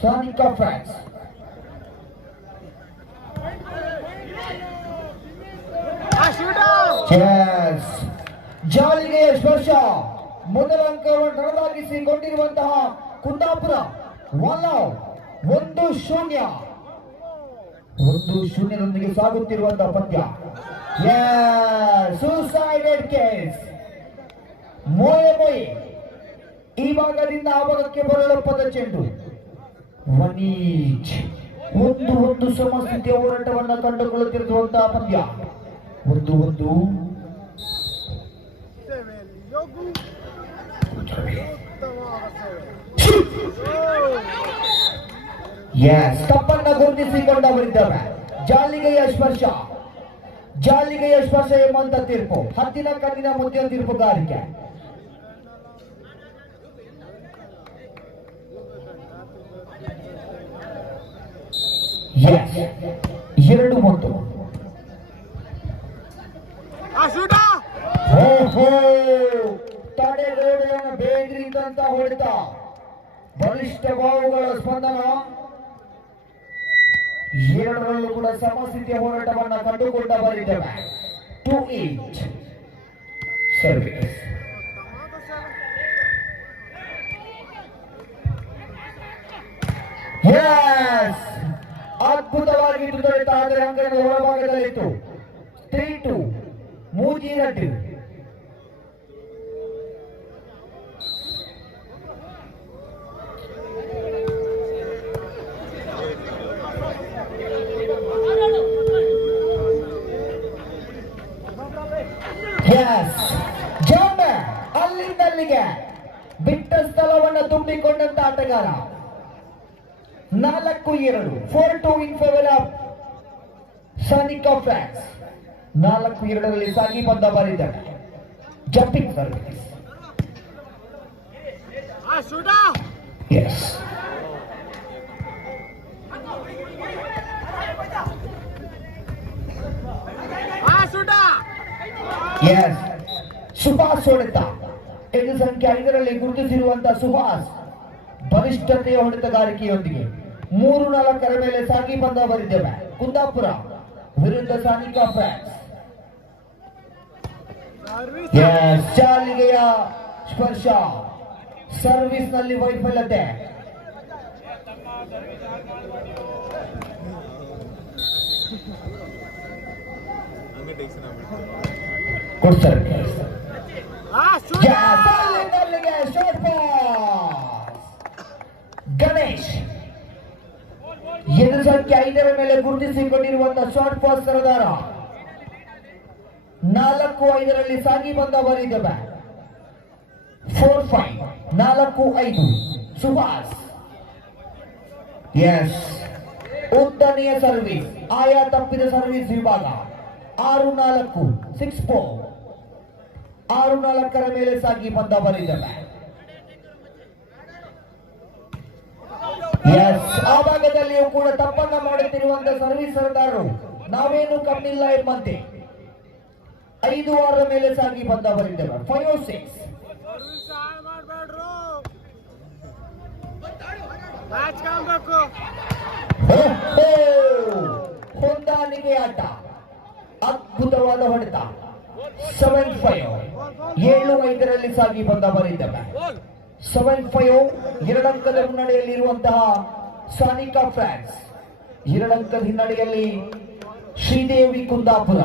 Sonica France. Yes. ಜಾಲಿಗೆ ಸ್ಪರ್ಶ ಮೊದಲ ಅಂಕವನ್ನು ತರದಾಗಿಸಿಕೊಂಡಿರುವಂತಹ ಕುಂದಾಪುರ 1-0 ಸಾಗುತ್ತಿರುವಂತಹ ಪಂದ್ಯ. ಸೂಸೈಡೆಡ್ ಕೇಸ್. ಮೊಯೆ ಈ ಭಾಗದಿಂದ ಆ ಭಾಗಕ್ಕೆ ಬರಲಪ್ಪದ ಚೆಂಡು. ಒಂದು ಸಮಸ್ಥಿತಿಯ ಹೋರಾಟವನ್ನು ಕಂಡುಕೊಳ್ಳುತ್ತಿರುವಂತಹ ಪಂದ್ಯ. 1-1. ತಪ್ಪನ್ನ ಗುರುತಿಸಿಕೊಂಡವರಿದ್ದಾರೆ. ಜಾಲಿಗೆಯ ಸ್ಪರ್ಶ ಎಂಬಂತ ತೀರ್ಪು ಹತ್ತಿನ ಕಣ್ಣಿನ ಮುದ್ದಿನ ತೀರ್ಪುಗಾರಿಕೆ. ಎರಡು ಮೊತ್ತು ತಡೆಗೋಡೆಯನ್ನು ಬೇದ್ರಿದಂತ ಹೊಡೆತ. ಬಲಿಷ್ಠ ಬಾವುಗಳ ಸ್ಪಂದನ. ಎರಡರಲ್ಲೂ ಕೂಡ ಸಮಸ್ಥಿತಿಯ ಹೋರಾಟವನ್ನು ಕಂಡುಕೊಂಡ ಬರಿದ್ದೇವೆ. 2-8 ಸರ್ವಿಸ್. ಅದ್ಭುತವಾಗಿ ದುಡಿತ. ಆದರೆ ಅಂಗಣದ ಹೊರಭಾಗದಲ್ಲಿತ್ತು. 3-2 ಮೂಜಿರಡ್ಡು. ಅಲ್ಲಿಂದಲ್ಲಿಗೆ ಬಿಟ್ಟ ಸ್ಥಳವನ್ನು ತುಂಬಿಕೊಂಡಂತ ಆಟಗಾರ. 4-2 4-2 in favour of Sanika France. 4-2 ಸಾಗಿ ಬಂದ ಬಾರಿದ್ದಾರೆ. Jumping service. ಸುಭಾಷ್ ಹೊಡೆತ. ಇದು ಸಂಖ್ಯೆ 5ರಲ್ಲಿ ಗುರುತಿಸಿರುವಂತಹ ಸುಭಾಷ್ ಬಲಿಷ್ಠತೆಯ ಹೊಡೆತಗಾರಿಕೆಯೊಂದಿಗೆ 3-4 ಮೇಲೆ ಸಾಗಿ ಬಂದ ಬರಿದ್ದೇವೆ. ಕುಂದಾಪುರ ವಿರುದ್ಧ ಸಾನಿಕಾ ಫ್ರಾನ್ಸ್. ಜಾಲಿಗೆಯ ಸ್ಪರ್ಶ. ಸರ್ವಿಸ್ ನಲ್ಲಿ ವೈಫಲ್ಯತೆ. ಗಣೇಶ್ ಎದು ಸಂಖ್ಯೆ 5ರ ಮೇಲೆ ಗುರುತಿಸಿಕೊಂಡಿರುವಂತಹ ಶಾರ್ಟ್ ಪಾಸ್ ಸರದಾರ. 4-5ರಲ್ಲಿ ಸಾಗಿ ಬಂದ ಬರಿದ್ದೇವೆ. 4-5 4-5 ಸುಭಾಷ್. ಉದ್ದನೆಯ ಸರ್ವಿಸ್. ಆಯಾ ತಪ್ಪಿದ ಸರ್ವಿಸ್ ವಿಭಾಗ. 6-4 6-4 6-4ರ ಮೇಲೆ ಸಾಗಿ ಬಂದ ಬರಿದ್ದೇವೆ. ಆ ಭಾಗದಲ್ಲಿಯೂ ಕೂಡ ತಪ್ಪನ್ನ ಮಾಡುತ್ತಿರುವಂತಹ ಸರ್ವಿಸ್ ಸರದಾರರು ನಾವೇನು ಕಮ್ಮಿಲ್ಲ ಎಂಬಂತೆ 5-6ರ ಮೇಲೆ ಸಾಗಿ ಬಂದ ಬರಿದ್ದೇವೆ. 5-6 ಹೊಂದಾಣಿಕೆ ಆಟ. ಅದ್ಭುತವಾದ ಹೊಡೆತ. 7-5 7-5ರಲ್ಲಿ ಸಾಗಿ ಬಂದ ಬರಿದ್ದೇವೆ. 7-5 2 ಅಂಕದ ಮುನ್ನಡೆಯಲ್ಲಿರುವಂತಹ ಸಾನಿಕಾ ಫ್ರಾನ್ಸ್. 2 ಅಂಕದ ಹಿನ್ನಡೆಯಲ್ಲಿ ಶ್ರೀದೇವಿ ಕುಂದಾಪುರ.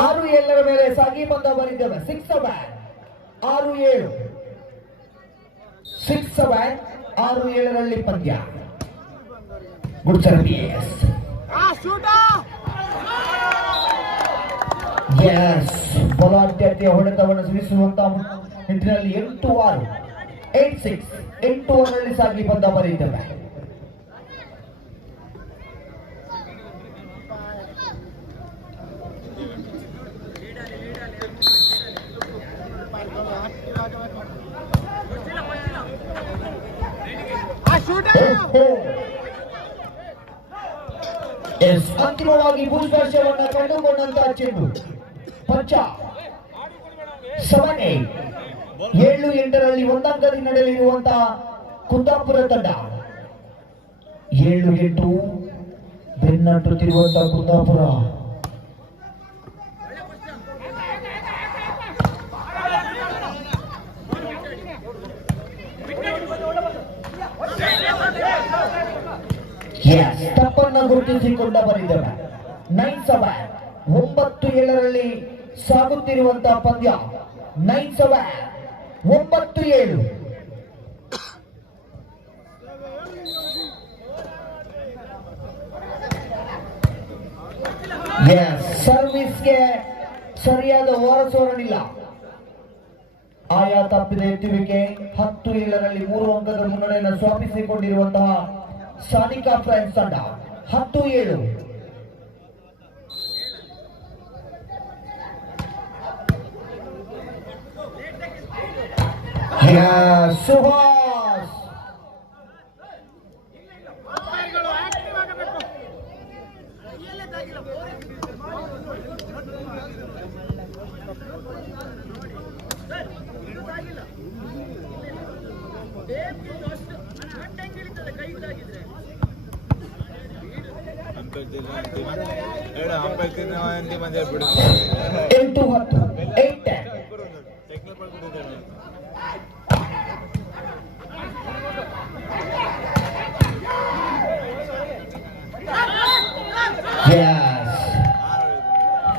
ಆರು 7ರ ಮೇಲೆ ಸಾಗಿ ಬಂದ ಬರಿದ್ದೇವೆ. 6-7 6-7 6-7 6-7ರಲ್ಲಿ ಪಂದ್ಯ. Good service. ಬಲಾಢ್ಯತೆಯ ಹೊಡೆತವನ್ನು ಸುರಿಸುವಂತಹ ನಿಟ್ಟಿನಲ್ಲಿ 8-6 8-6 8-6ರಲ್ಲಿ ಸಾಗಿ ಬಂದ ಬರಿದ್ದೇವೆ. ಅಂತಿಮವಾಗಿ ಭೂಸ್ಪರ್ಶವನ್ನು ಕಂಡುಕೊಂಡಂತಹ ಚೆಂಡು ಪಂಚ 7-8 ಒಂದಂಕದಲ್ಲಿ ನಡೆಯಲಿರುವಂತಹ ಕುಂದಾಪುರ ತಂಡ 7-8 ಬೆನ್ನಟ್ಟುತ್ತಿರುವಂತಹ ಕುಂದಾಪುರ. ತಪ್ಪನ್ನು ಗುರುತಿಸಿಕೊಂಡ ಬರಿದ್ದಾರೆ. 9-7 9-7 ಸಾಗುತ್ತಿರುವಂತಹ ಪಂದ್ಯ. 9-7 9-7. ಸರ್ವಿಸ್ಗೆ ಸರಿಯಾದ ಹೊರಸೋರಣಿಲ್ಲ. ಆಯಾ ತಪ್ಪಿದ ಎತ್ತುವಿಕೆ. 10-7 3 ಅಂಕದ ಮುನ್ನಡೆಯನ್ನು ಸ್ವಾಪಿಸಿಕೊಂಡಿರುವಂತಹ ಸಾನಿಕಾ ಫ್ರೆಂಡ್ಸ್ ತಂಡ 10-7. ಸುಹಾಸ್ ಎಂಟು 10 8-10.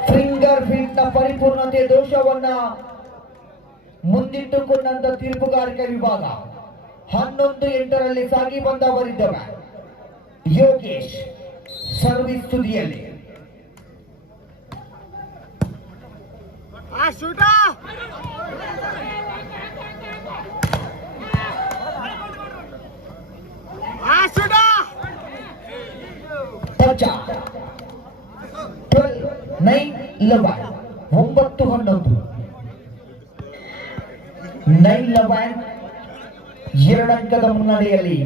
ಫಿಂಗರ್ ಫಿಟ್ ನ ಪರಿಪೂರ್ಣತೆ ದೋಷವನ್ನ ಮುಂದಿಟ್ಟುಕೊಂಡಂತ ತೀರ್ಪುಗಾರಿಕೆ ವಿಭಾಗ. 11-8 ಸಾಗಿ ಬಂದವರಿದ್ದವ ಯೋಗೇಶ್ ಸರ್ವಿಸ್ ತುದಿಯಲ್ಲಿ. ಪಂಚ 12-9-11 9-11 9-11 2 ಅಂಕದ ಮುನ್ನಡೆಯಲ್ಲಿ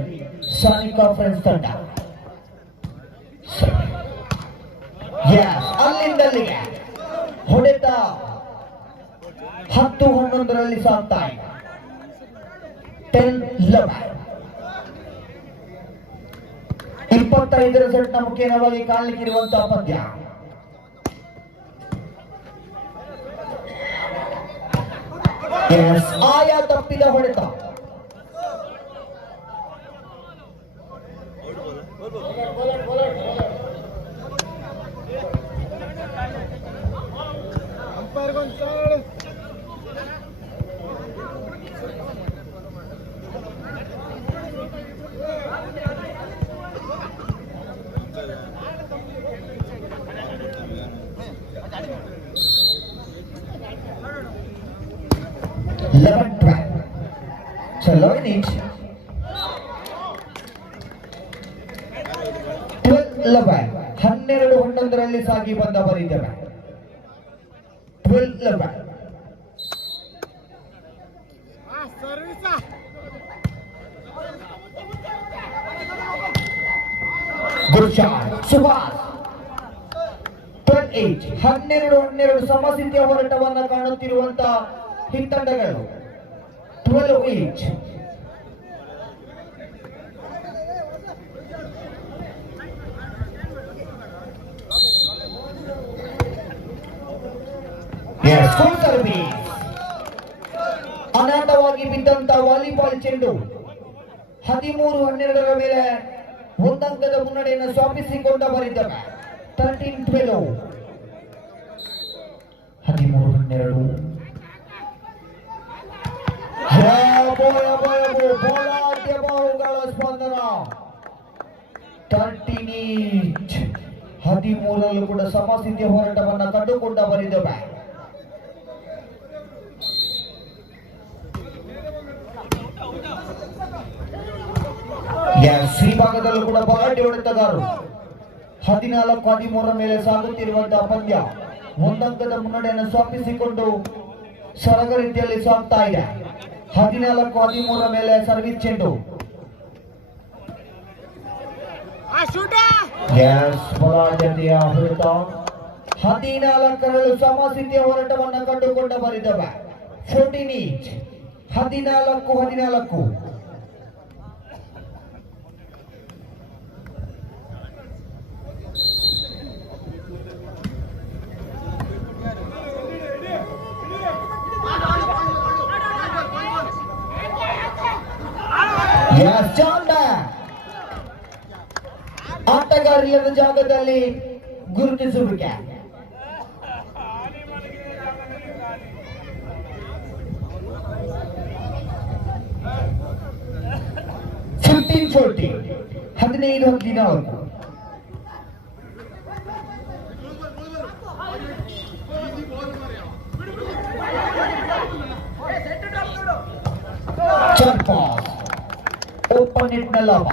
ಸಾನಿಕಾ ಫ್ರೆಂಡ್ಸ್ ತಂಡ. ಅಲ್ಲಿಂದಲ್ಲಿಗೆ ಹೊಡೆತ 10-11 ಸಾಗ್ತಾ ಇದೆ. 10-11 25 ಸೆಟ್ನ ಮುಖ್ಯವಾಗಿ ಕಾಣಲಿಕ್ಕಿರುವಂತಹ ಪಂದ್ಯ. ಆಯಾ ತಪ್ಪಿದ ಹೊಡೆತ. ಚಲೋ 12-11 ಸಾಗಿ ಬಂದವರಿದ್ದಾರೆ. 12-11 ಸುಭಾಷ್ 12-8 ಸಮಸ್ಥಿತಿಯ ಹೋರಾಟವನ್ನು ಕಾಣುತ್ತಿರುವಂತಹ ಹಿತ್ತಂಡಗಳು. 12-8 ಅನಾಥವಾಗಿ ಬಿದ್ದಂತ ವಾಲಿಬಾಲ್ ಚೆಂಡು 13-12 ಮೇಲೆ ಒಂದಂಕದ ಮುನ್ನಡೆಯನ್ನು ಸ್ವಾಪಿಸಿಕೊಂಡ ಬರಿದ್ದಾರೆ. 13-12 13-12 ಸ್ಪಂದನ. 13-13 ಕೂಡ ಸಮಸ್ಥಿತಿಯ ಹೋರಾಟವನ್ನು ಕಂಡುಕೊಂಡ ಬರಿದ್ದೇವೆ. ಸಿ ಭಾಗದಲ್ಲೂ ಕೂಡ ಬಲಾಢ್ಯ ಹೊಡೆತಗಾರರು. 14-13 ಮೇಲೆ ಸಾಗುತ್ತಿರುವಂತಹ ಪಂದ್ಯ ಒಂದಂಕದ ಮುನ್ನಡೆಯನ್ನು ಸ್ವಾಪಿಸಿಕೊಂಡು ಸರಳ ರೀತಿಯಲ್ಲಿ ಸಾಗ್ತಾ ಇದೆ. 14-13 ಮೇಲೆ ಸರ್ವಿಸ್ ಚೆಂಡು. ಬಲಾಢ್ಯತೆಯ ಹೊಡೆತ. 14 ಸಮಸ್ಥಿತಿಯ ಹೋರಾಟವನ್ನು ಕಂಡುಕೊಂಡ ಬರಿದವೆ. 14 ಈಚ್. 14. ಆಟಗಾರರಿಲ್ಲದ ಜಾಗದಲ್ಲಿ ಗುರುತಿಸುವಿಕೆ. $15-14. 15-14. ಓಪನ್ ನೆಟ್ ಲಾಭ.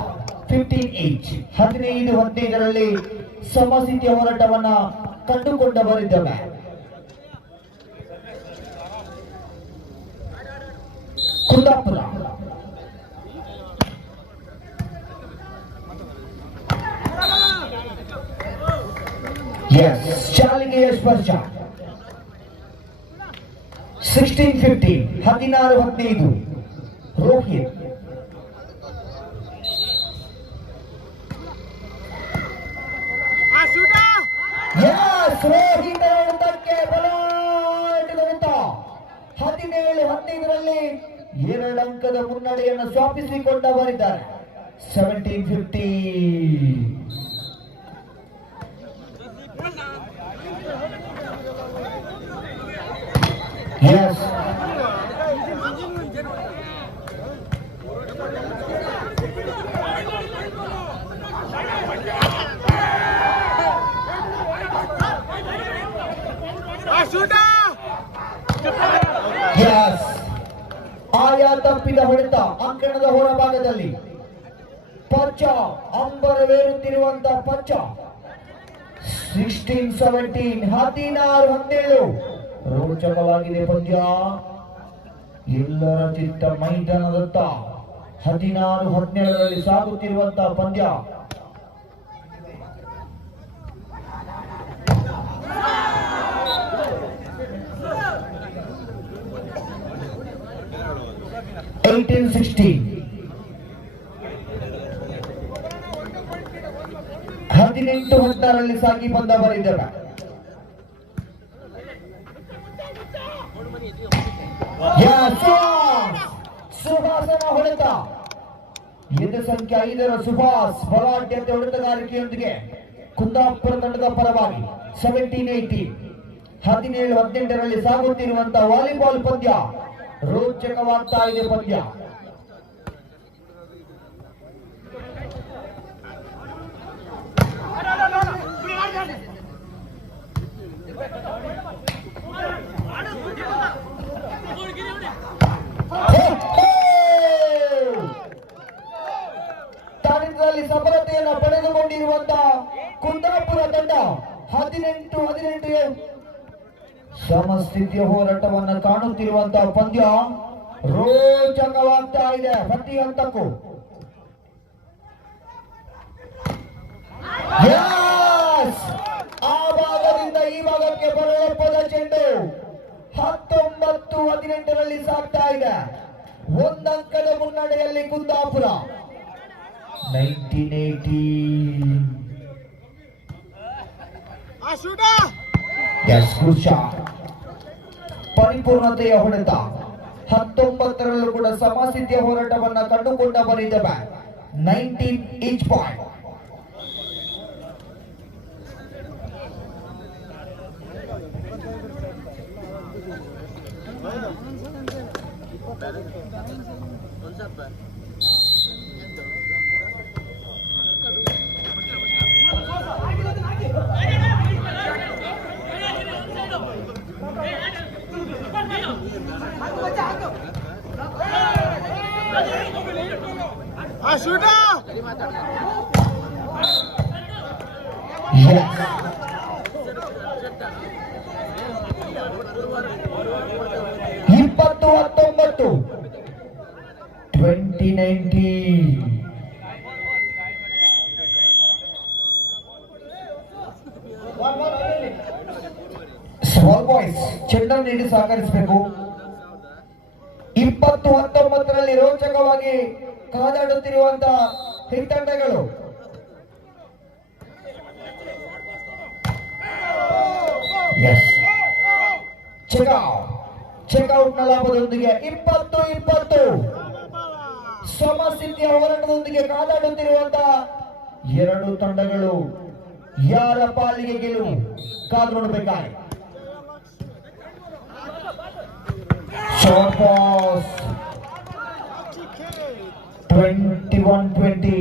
15 ಈಚ್. 15-15ರಲ್ಲಿ ಸಮಸ್ಥಿತಿಯ ಹೋರಾಟವನ್ನ ಕಂಡುಕೊಂಡ ಬರಿದ್ದೇವೆ. ಕುಂದಾಪುರ. ಶಾಲಿಗೆಯ ಸ್ಪರ್ಶ. 16-15. 16-15. ರೋಹಿತ್. ರೋಹಿತ್ ಹೊಡೆತಕ್ಕೆ ಬಲಾಢ್ಯದ 17-15ರಲ್ಲಿ 2 ಅಂಕದ ಮುನ್ನಡೆಯನ್ನು ಸ್ಥಾಪಿಸಿಕೊಂಡ ಬರಿದ್ದಾರೆ. 17-15. ಆಯಾ ತಪ್ಪಿದ ಹೊಡೆತ ಅಂಕಣದ ಹೊರಭಾಗದಲ್ಲಿ. ಪಂಚ ಅಂಬರವೇರುತ್ತಿರುವಂತಹ ಪಂಚ. 16-17. 16-17. ರೋಚಕವಾಗಿದೆ ಪಂದ್ಯ. ಎಲ್ಲರ ಚಿತ್ತ ಮೈದಾನದತ್ತ 16-17ರಲ್ಲಿ ಸಾಗುತ್ತಿರುವಂತಹ ಪಂದ್ಯ. $18-16. 18-16ರಲ್ಲಿ ಸಾಗಿ ಬಂದ ಬರಿದ್ದೇವೆ. ಸುಭಾಸನ ಹೊಡೆತ. ಎದು ಸಂಖ್ಯೆ 5ರ ಸುಭಾಸ್ ಬಲಾಢ್ಯತೆ ಹೊಡೆತಗಾರಿಕೆಯೊಂದಿಗೆ ಕುಂದಾಪುರ ತಂಡದ ಪರವಾಗಿ 17-18. 17-18ರಲ್ಲಿ ಸಾಗುತ್ತಿರುವಂತಹ ವಾಲಿಬಾಲ್ ಪಂದ್ಯ. ರೋಚಕವಾಗ್ತಾ ಇದೆ ಪಂದ್ಯ. ತಾನಿದ್ರಲ್ಲಿ ಸಫಲತೆಯನ್ನು ಪಡೆದುಕೊಂಡಿರುವಂತಹ ಕುಂದಾಪುರ ತಂಡ 18-18 ಸಮಸ್ಥಿತಿಯ ಹೋರಾಟವನ್ನು ಕಾಣುತ್ತಿರುವಂತಹ ಪಂದ್ಯ ರೋಚಕವಾಗ್ತಾ ಇದೆ ಪ್ರತಿ ಹಂತಕ್ಕೂ. ಆ ಭಾಗದಿಂದ ಈ ಭಾಗಕ್ಕೆ ಬರಲಪ್ಪದ ಚೆಂಡು. 19-18ರಲ್ಲಿ ಸಾಗ್ತಾ ಇದೆ. 1 ಅಂಕದ ಮುನ್ನಡೆಯಲ್ಲಿ ಕುಂದಾಪುರ. 19-18. ಪರಿಪೂರ್ಣತೆಯ ಹೊಡೆತ. 19ರಲ್ಲೂ ಕೂಡ ಸಮಸ್ಥಿತಿಯ ಹೋರಾಟವನ್ನ ಕಂಡುಕೊಂಡ ಬರಿದ್ದೇವೆ. 19 ಈಚ್ ಪಾಯಿಂಟ್. 2019. ಸ್ಮಾಲ್ ಬಾಯ್ಸ್ ಚೆಂಡನ್ನು ನೀಡಿ ಸಹಕರಿಸಬೇಕು. 2019ರಲ್ಲಿ ರೋಚಕವಾಗಿ ಕಾದಾಡುತ್ತಿರುವಂತಹ ಹಿತಂಡಗಳು ಚೆಕ್ಔಟ್ ನ ಲಾಭದೊಂದಿಗೆ 20-20 ಸಮಸ್ಥಿತಿಯ ಹೋರಾಟದೊಂದಿಗೆ ಕಾದಾಡುತ್ತಿರುವಂತಹ ಎರಡು ತಂಡಗಳು ಯಾರ ಪಾಲಿಗೆ ಗೆಲುವು ಕಾದು ನೋಡಬೇಕಾಗಿದೆ. Short pass 21-20.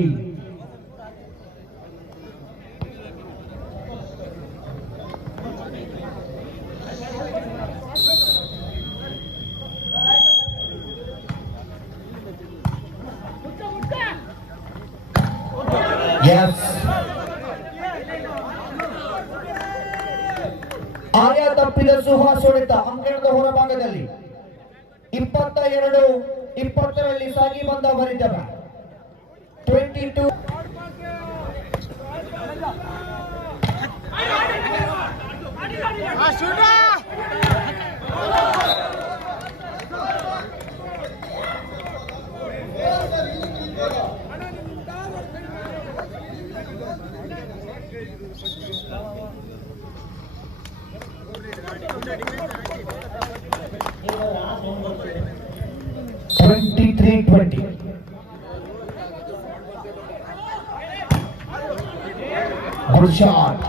ಆಯಾ ತಪ್ಪಿದ ಸುಹಾಸ್ ಹೊಡೆತ ಅಂಕಣದ ಹೊರಭಾಗದಲ್ಲಿ 22-20ರಲ್ಲಿ ಸಾಗಿ ಬಂದ ಬರಿದವ 22.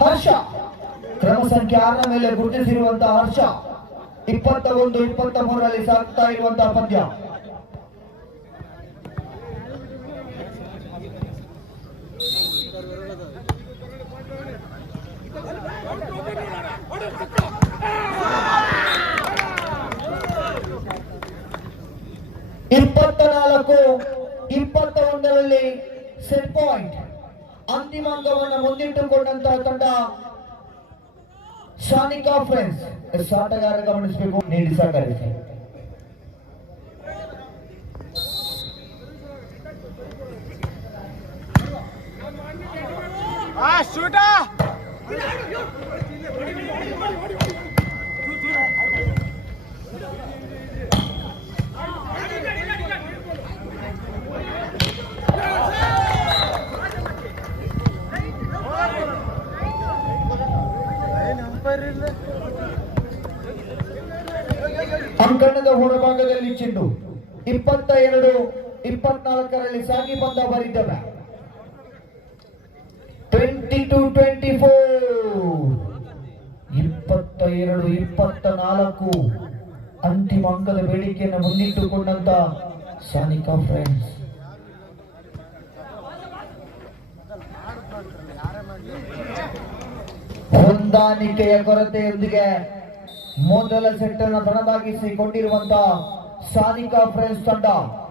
ಹರ್ಷ ಕ್ರಮ ಸಂಖ್ಯೆ 6ರ ಮೇಲೆ ಗುರುತಿಸಿರುವಂತಹ ಹರ್ಷ 21-23ರಲ್ಲಿ ಸಾಗ್ತಾ ಇರುವಂತಹ ಪಂದ್ಯ. ಇಪ್ಪತ್ತ 21ರಲ್ಲಿ ಸೆಟ್ ಪಾಯಿಂಟ್ ಅಂತಿಮ ಅಂಕವನ್ನು ಮುಂದಿಟ್ಟುಕೊಂಡಂತಹ ತಂಡ ಸಾನಿಕಾ ಫ್ರೆಂಡ್ಸ್. ಆಟಗಾರ ಗಮನಿಸಬೇಕು, ನೀಡಿ ಸಹಕರಿಸಿ. ಅಂಕಣದ ಹೊರಭಾಗದಲ್ಲಿ ಚೆಂಡು 22-24ರಲ್ಲಿ ಸಾಗಿ ಬಂದ ಬರಿದವ 22-24. 22-24 ಅಂತಿಮ ಅಂಕದ ಬೇಡಿಕೆಯನ್ನು ಮುಂದಿಟ್ಟುಕೊಂಡಂತ ಸಾನಿಕಾ ಫ್ರೆಂಡ್ಸ್. ಹೊಂದಾಣಿಕೆಯ ಕೊರತೆಯೊಂದಿಗೆ ಮೊದಲ ಸೆಟ್ ಅನ್ನು ತನ್ನದಾಗಿಸಿಕೊಂಡಿರುವಂತಹ ಸಾನಿಕಾ ಫ್ರೆಂಡ್ಸ್ ತಂಡ